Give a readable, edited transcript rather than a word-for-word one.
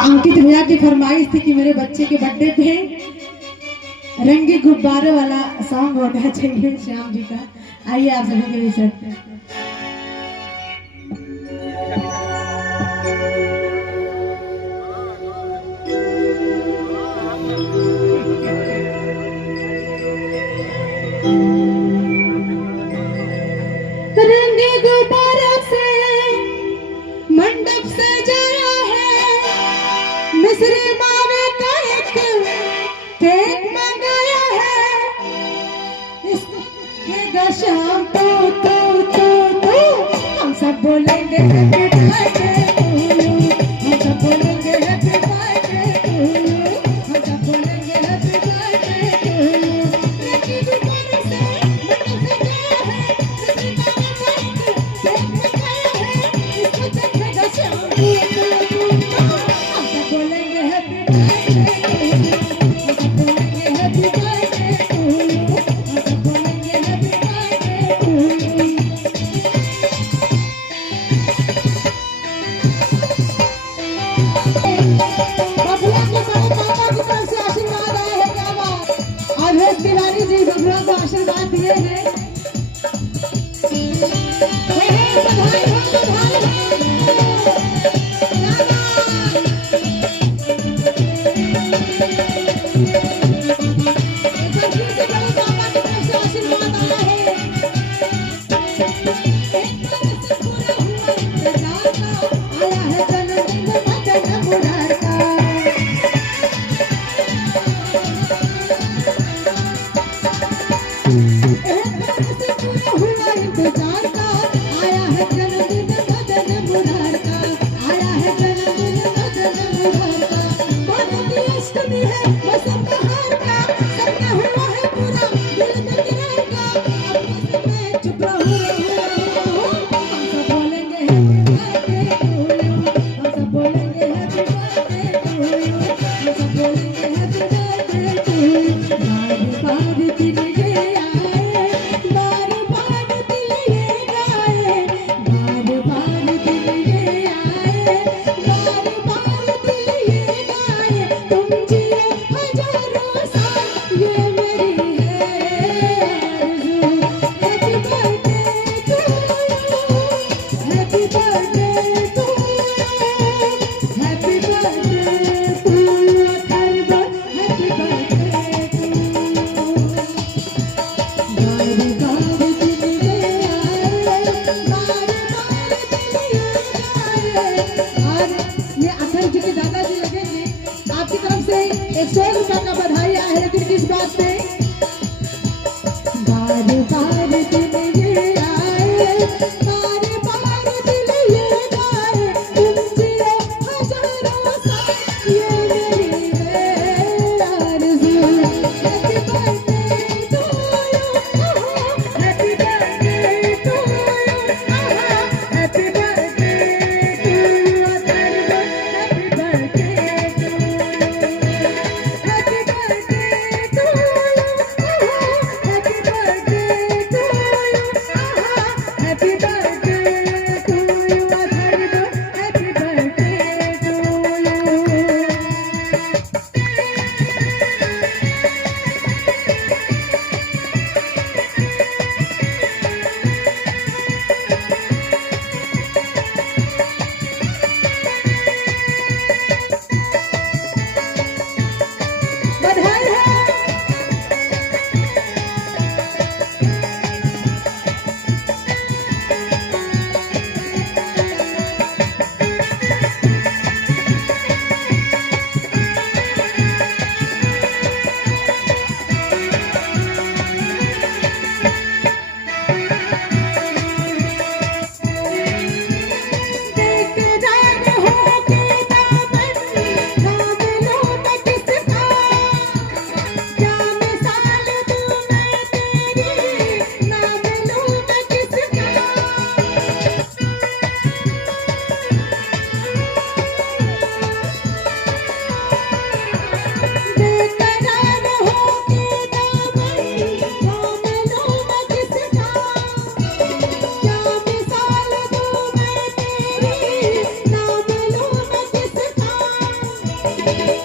अंकित भैया की फरमाइश थी कि मेरे बच्चे के बर्थडे पे रंगे गुब्बारे वाला सॉन्ग होना चाहिए श्याम जी का। आइए आप सभी के विषय रंगे गुब्बारों से मंडप सजाया है, मिस्र मावे का एक केक मंगाया है, इसको शाम तो हम सब बोलेंगे हैप्पी बर्थडे टू यू, हम सब बोलेंगे हैप्पी बर्थडे टू यू, हम सब बोलेंगे हैप्पी बर्थडे टू यू। रंगे गुब्बारों से मंडप सजाया है, मिस्र मावे का एक केक मंगाया है, इसको चखेगा शाम तो हम सब बोलेंगे हैप्पी बर्थडे टू यू, हम सब बोलेंगे हैप्पी बर्थडे टू यू, हम सब बोलेंगे हैप्पी बर्थडे टू यू। बबुआ के बड़े पापा की तरफ से आशीर्वाद आया है। क्या बात, अभेश तिवारी जी बबुआ को आशीर्वाद दिए हैं। बधाई हो, बधाई हो। क्या बात। एक बार फिर से बड़े पापा की तरफ से आशीर्वाद आया है। एक तरह से पूरा हुआ इंतजार का, आया है जन्मदिन मदन मुरार का। एक तरह से पूरा हुआ इंतजार का, आया है जन्मदिन मदन मुरार का, आया है जन्मदिन मदन मुरार का। मानो की अष्टमी है मौसम बहार का, सपना हुआ है पूरा दिल में किरार का। अब बस मैं चुप रहूं, हम सब बोलेंगे हैप्पी बर्थडे टू यू, हम सब बोलेंगे हैप्पी बर्थडे टू यू, हम सब बोलेंगे हैप्पी बर्थडे टू यू। बार बार दिन ये आए, बार बार दिल ये गाए, बार बार दिन ये आए, बार बार दिल ये गाए। तुम जियो हजारों साल, ये मेरी है आरज़ू। Happy birthday to you, happy birthday to you, happy birthday to you Atharva, happy birthday to you. बार बार दिन ये आए, बार बार दिन ये आए। और ये अथर्व जी के दादाजी लगेंगे, आपकी तरफ से 100 रुपये का बधाई आया है, लेकिन किस बात पे? बार बार दिन ये आए, बार बार दिल ये गाए। तुम जियो हजारों साल, ये मेरी है आरज़ू। Happy birthday to you, happy birthday to you, happy birthday to you Atharva, happy birthday to you, happy birthday to you, happy birthday to you, happy birthday to you Atharva, happy birthday to you. है।